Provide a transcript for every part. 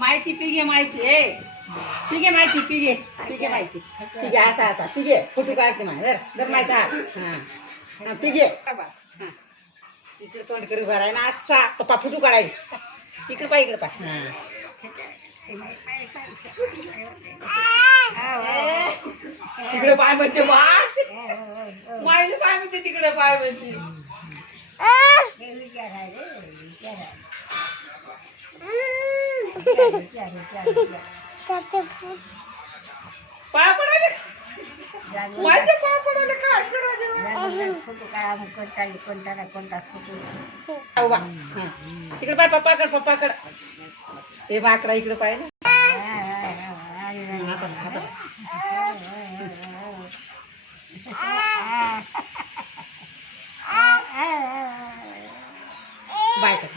माहिती पिगे माहिती ए. पिगे माहिती पिगे पिगे माहिती. पिगे असा असा. पिगे फोटो काढते मा धर माहिती हा. हा पिगे इकडे तोंड करून भराय ना असा. पप्पा फोटो काढाय. इकडे पाय इकडे पाय. तिकडे पाय म्हणते बा. मायने पाय म्हणते तिकडे पाय म्हणते. पाय पडायला पाय पडायला काय फोटो काढा मग कोणता कोणता कोणता फोटो अव्वा. तिकडे पाय पप्पाकड पप्पाकड हे माकडा इकडे पाय ना बायकर हातात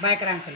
बाय कर अंकल